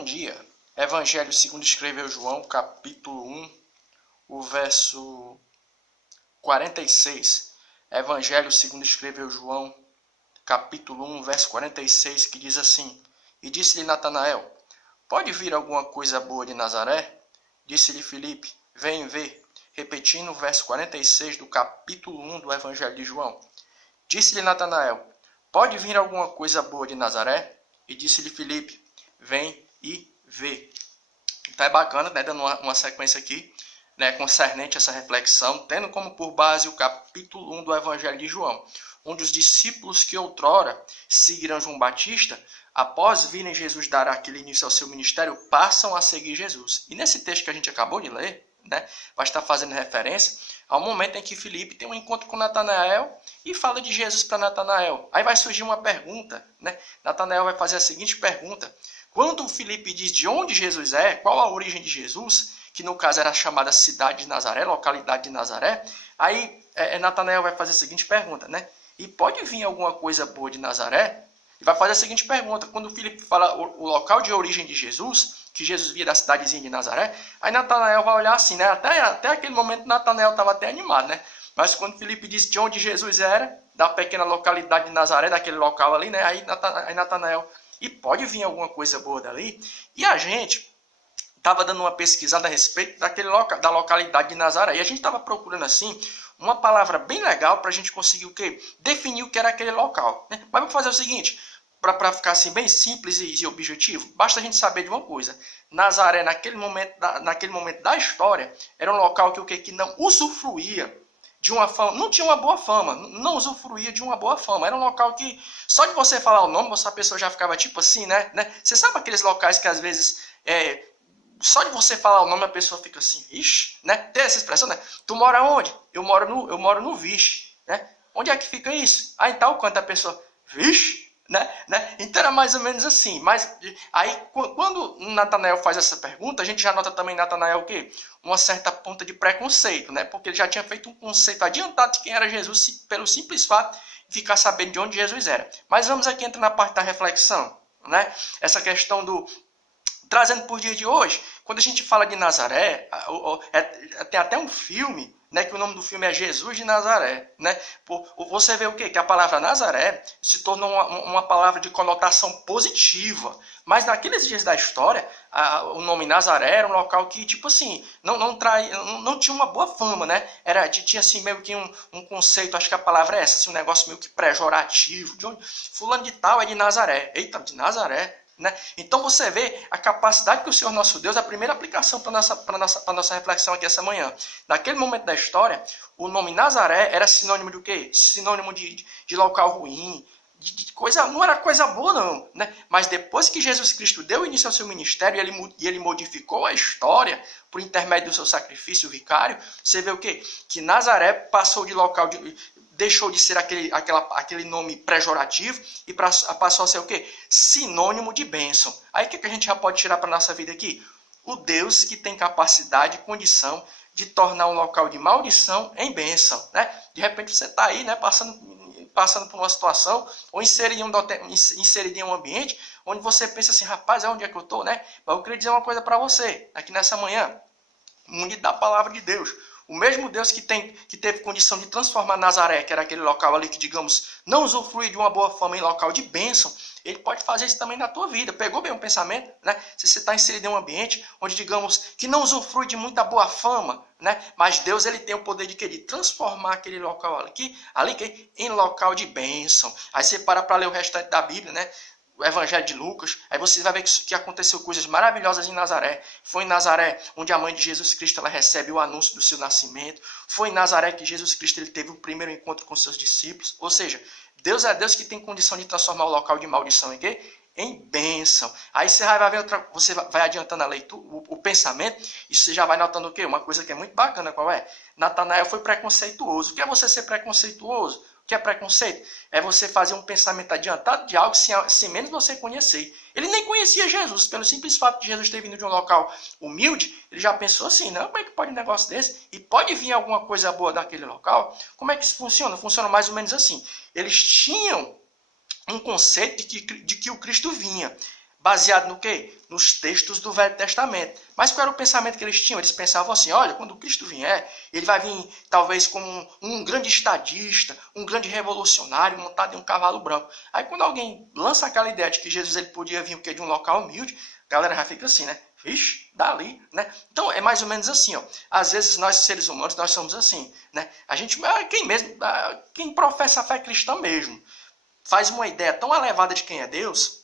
bom dia. Evangelho segundo escreveu João, capítulo 1, o verso 46. Evangelho segundo escreveu João, capítulo 1, verso 46, que diz assim: E disse-lhe Natanael: Pode vir alguma coisa boa de Nazaré? Disse-lhe Filipe: Vem ver. Repetindo o verso 46 do capítulo 1 do Evangelho de João. Disse-lhe Natanael: Pode vir alguma coisa boa de Nazaré? E disse-lhe Filipe: Vem e vê. Então é bacana, né, dando uma sequência aqui, né, concernente a essa reflexão, tendo como por base o capítulo 1 do Evangelho de João, onde os discípulos que outrora seguiram João Batista, após virem Jesus dar aquele início ao seu ministério, passam a seguir Jesus. E nesse texto que a gente acabou de ler, né, vai estar fazendo referência ao momento em que Filipe tem um encontro com Natanael e fala de Jesus para Natanael. Aí vai surgir uma pergunta, né? Natanael vai fazer a seguinte pergunta: quando Filipe diz de onde Jesus é, qual a origem de Jesus, que no caso era chamada cidade de Nazaré, localidade de Nazaré, aí Natanael vai fazer a seguinte pergunta, né? E pode vir alguma coisa boa de Nazaré? E vai fazer a seguinte pergunta: quando Filipe fala o local de origem de Jesus, que Jesus via da cidadezinha de Nazaré, aí Natanael vai olhar assim, né? Até aquele momento Natanael estava até animado, né? Mas quando Filipe disse de onde Jesus era, da pequena localidade de Nazaré, daquele local ali, né? Aí Natanael: e pode vir alguma coisa boa dali? E a gente estava dando uma pesquisada a respeito da localidade de Nazaré. E a gente estava procurando, assim, uma palavra bem legal para a gente conseguir o quê? Definir o que era aquele local, né? Mas vamos fazer o seguinte, para ficar assim bem simples e objetivo, basta a gente saber de uma coisa: Nazaré, naquele momento da história, era um local que não usufruía de uma fama, não tinha uma boa fama, não usufruía de uma boa fama. Era um local que, só de você falar o nome, a pessoa já ficava tipo assim, né? Você sabe aqueles locais que às vezes, só de você falar o nome, a pessoa fica assim, ixi, né? Tem essa expressão, né? Tu mora onde? Eu moro no Vixe, né? Onde é que fica isso? Aí tal canto a pessoa, Vixe, né? Então era mais ou menos assim. Mas aí quando Natanael faz essa pergunta, a gente já nota também Natanael o quê? Uma certa ponta de preconceito, né? Porque ele já tinha feito um conceito adiantado de quem era Jesus pelo simples fato de ficar sabendo de onde Jesus era. Mas vamos aqui entrar na parte da reflexão, né? Essa questão trazendo por dia de hoje, quando a gente fala de Nazaré, tem até um filme, né, que o nome do filme é Jesus de Nazaré, né? Você vê o quê? Que a palavra Nazaré se tornou uma palavra de conotação positiva, mas naqueles dias da história, o nome Nazaré era um local que, tipo assim, não tinha uma boa fama, né? Tinha assim meio que um conceito, acho que a palavra é essa, assim, um negócio meio que pejorativo, de onde fulano de tal é de Nazaré, eita, de Nazaré, né? Então você vê a capacidade que o Senhor nosso Deus, a primeira aplicação para nossa reflexão aqui essa manhã. Naquele momento da história, o nome Nazaré era sinônimo de o quê? Sinônimo de local ruim, de coisa, não era coisa boa não, né? Mas depois que Jesus Cristo deu início ao seu ministério e ele modificou a história por intermédio do seu sacrifício vicário, você vê o quê? Que Nazaré passou de local deixou de ser aquele nome pejorativo e passou a ser o quê? Sinônimo de bênção. Aí o que a gente já pode tirar para a nossa vida aqui? O Deus que tem capacidade e condição de tornar um local de maldição em bênção, né? De repente você está aí, né, passando por uma situação ou inserido em um ambiente onde você pensa assim, rapaz, onde é que eu estou, né? Mas eu queria dizer uma coisa para você, aqui nessa manhã, mundo da palavra de Deus. O mesmo Deus que teve condição de transformar Nazaré, que era aquele local ali que, digamos, não usufrui de uma boa fama em local de bênção, ele pode fazer isso também na tua vida. Pegou bem o pensamento, né? Se você está inserido em um ambiente onde, digamos, que não usufrui de muita boa fama, né? Mas Deus, ele tem o poder de quê? De transformar aquele local ali em local de bênção. Aí você para ler o restante da Bíblia, né? O Evangelho de Lucas, aí você vai ver que aconteceu coisas maravilhosas em Nazaré. Foi em Nazaré onde a mãe de Jesus Cristo ela recebe o anúncio do seu nascimento. Foi em Nazaré que Jesus Cristo ele teve o primeiro encontro com seus discípulos. Ou seja, Deus é Deus que tem condição de transformar o local de maldição em quê? Em bênção. Aí você vai adiantando a leitura, o pensamento, e você já vai notando o quê? Uma coisa que é muito bacana, qual é? Natanael foi preconceituoso. O que é você ser preconceituoso? O que é preconceito? É você fazer um pensamento adiantado de algo sem menos você conhecer. Ele nem conhecia Jesus, pelo simples fato de Jesus ter vindo de um local humilde, ele já pensou assim, não, como é que pode um negócio desse? E pode vir alguma coisa boa daquele local? Como é que isso funciona? Funciona mais ou menos assim. Eles tinham um conceito de que o Cristo vinha, baseado no quê? Nos textos do Velho Testamento. Mas qual era o pensamento que eles tinham? Eles pensavam assim, olha, quando Cristo vier, ele vai vir talvez como um grande estadista, um grande revolucionário montado em um cavalo branco. Aí quando alguém lança aquela ideia de que Jesus ele podia vir de um local humilde, a galera já fica assim, né? Vixe, dali, né? Então é mais ou menos assim, ó. Às vezes nós seres humanos, nós somos assim, né? A gente, quem professa a fé cristã mesmo, faz uma ideia tão elevada de quem é Deus,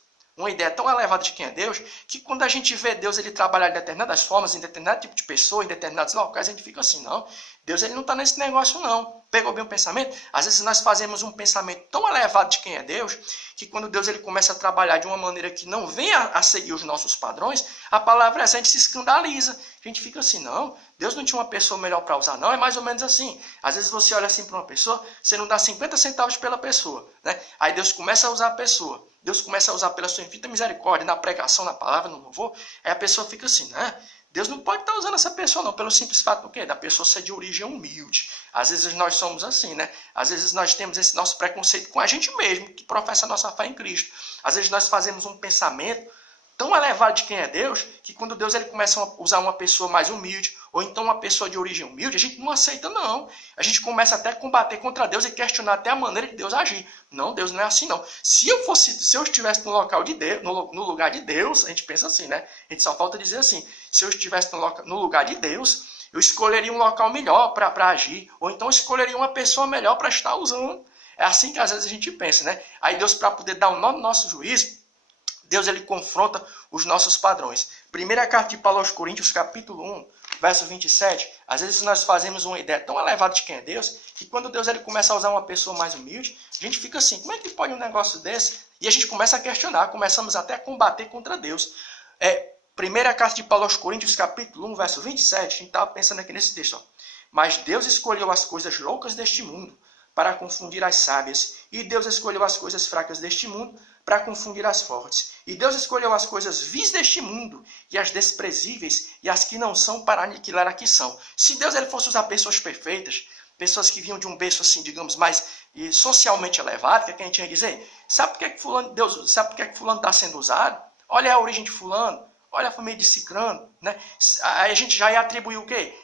que quando a gente vê Deus ele trabalhar de determinadas formas, em determinado tipo de pessoa, em determinados locais, a gente fica assim, não, Deus ele não está nesse negócio não. Pegou bem o pensamento? Às vezes nós fazemos um pensamento tão elevado de quem é Deus, que quando Deus ele começa a trabalhar de uma maneira que não vem a seguir os nossos padrões, a palavra essa, a gente se escandaliza. A gente fica assim, não, Deus não tinha uma pessoa melhor para usar, não. É mais ou menos assim. Às vezes você olha assim para uma pessoa, você não dá 50 centavos pela pessoa, né? Aí Deus começa a usar a pessoa. Deus começa a usar pela sua infinita misericórdia, na pregação, na palavra, no louvor, aí a pessoa fica assim, né? Deus não pode estar usando essa pessoa não, pelo simples fato do quê? Da pessoa ser de origem humilde. Às vezes nós somos assim, né? Às vezes nós temos esse nosso preconceito com a gente mesmo, que professa a nossa fé em Cristo. Às vezes nós fazemos um pensamento tão elevado de quem é Deus, que quando Deus ele começa a usar uma pessoa mais humilde, ou então uma pessoa de origem humilde, a gente não aceita não. A gente começa até a combater contra Deus e questionar até a maneira de Deus agir. Não, Deus não é assim não. Se eu estivesse no local de Deus, no lugar de Deus, a gente pensa assim, né? A gente só falta dizer assim, se eu estivesse no lugar de Deus, eu escolheria um local melhor para agir, ou então escolheria uma pessoa melhor para estar usando. É assim que às vezes a gente pensa, né? Aí Deus, para poder dar um nó no nosso juízo, Deus ele confronta os nossos padrões. Primeira carta de Paulo aos Coríntios, capítulo 1, verso 27. Às vezes nós fazemos uma ideia tão elevada de quem é Deus, que quando Deus ele começa a usar uma pessoa mais humilde, a gente fica assim, como é que pode um negócio desse? E a gente começa a questionar, começamos até a combater contra Deus. Primeira carta de Paulo aos Coríntios, capítulo 1, verso 27, a gente estava pensando aqui nesse texto. Ó. Mas Deus escolheu as coisas loucas deste mundo para confundir as sábias, e Deus escolheu as coisas fracas deste mundo para confundir as fortes. E Deus escolheu as coisas vis deste mundo, e as desprezíveis, e as que não são, para aniquilar a que são. Se Deus ele fosse usar pessoas perfeitas, pessoas que vinham de um berço assim, digamos, mais socialmente elevado, o que a gente ia dizer? Sabe por que fulano está sendo usado? Olha a origem de fulano, olha a família de Cicrano, né? Aí a gente já ia atribuir o quê?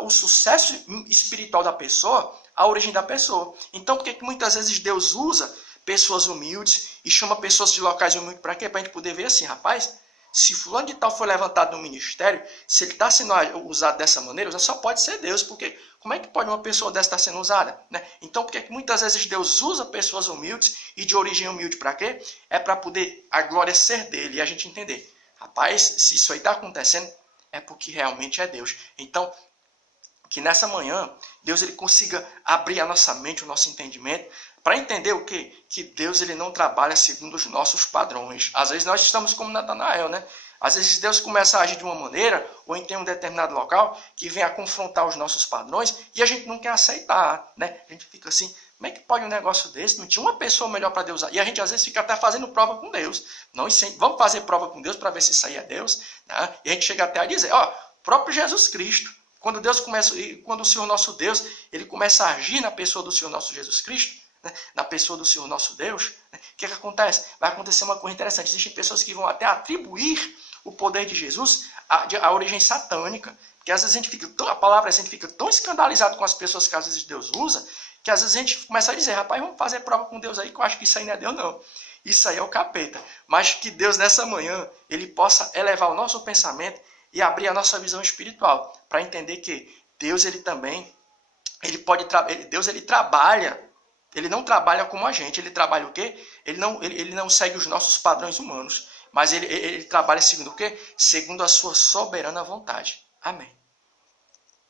O sucesso espiritual da pessoa, a origem da pessoa. Então, por que muitas vezes Deus usa pessoas humildes e chama pessoas de locais humildes para quê? Para a gente poder ver assim, rapaz, se fulano de tal foi levantado no ministério, se ele está sendo usado dessa maneira, só pode ser Deus, porque como é que pode uma pessoa dessa estar sendo usada? Né? Então, por que muitas vezes Deus usa pessoas humildes e de origem humilde para quê? É para poder a glória ser dele e a gente entender. Rapaz, se isso aí está acontecendo, é porque realmente é Deus. Então, que nessa manhã, Deus ele consiga abrir a nossa mente, o nosso entendimento, para entender o quê? Que Deus ele não trabalha segundo os nossos padrões. Às vezes nós estamos como Natanael, né? Às vezes Deus começa a agir de uma maneira, ou em um determinado local, que vem a confrontar os nossos padrões, e a gente não quer aceitar, né? A gente fica assim, como é que pode um negócio desse? Não tinha uma pessoa melhor para Deus usar. E a gente às vezes fica até fazendo prova com Deus. Não, vamos fazer prova com Deus para ver se isso aí é Deus. Né? E a gente chega até a dizer, ó, próprio Jesus Cristo, quando o Senhor nosso Deus, ele começa a agir na pessoa do Senhor nosso Jesus Cristo, né? Na pessoa do Senhor nosso Deus, né? O que acontece? Vai acontecer uma coisa interessante. Existem pessoas que vão até atribuir o poder de Jesus à origem satânica. Porque às vezes a gente fica tão escandalizado com as pessoas que às vezes Deus usa, que às vezes a gente começa a dizer, rapaz, vamos fazer prova com Deus aí, que eu acho que isso aí não é Deus não. Isso aí é o capeta. Mas que Deus nessa manhã, ele possa elevar o nosso pensamento e abrir a nossa visão espiritual, para entender que Deus ele também, Deus ele trabalha, ele não trabalha como a gente, ele trabalha o quê? Ele não segue os nossos padrões humanos, mas ele trabalha segundo o quê? Segundo a sua soberana vontade. Amém.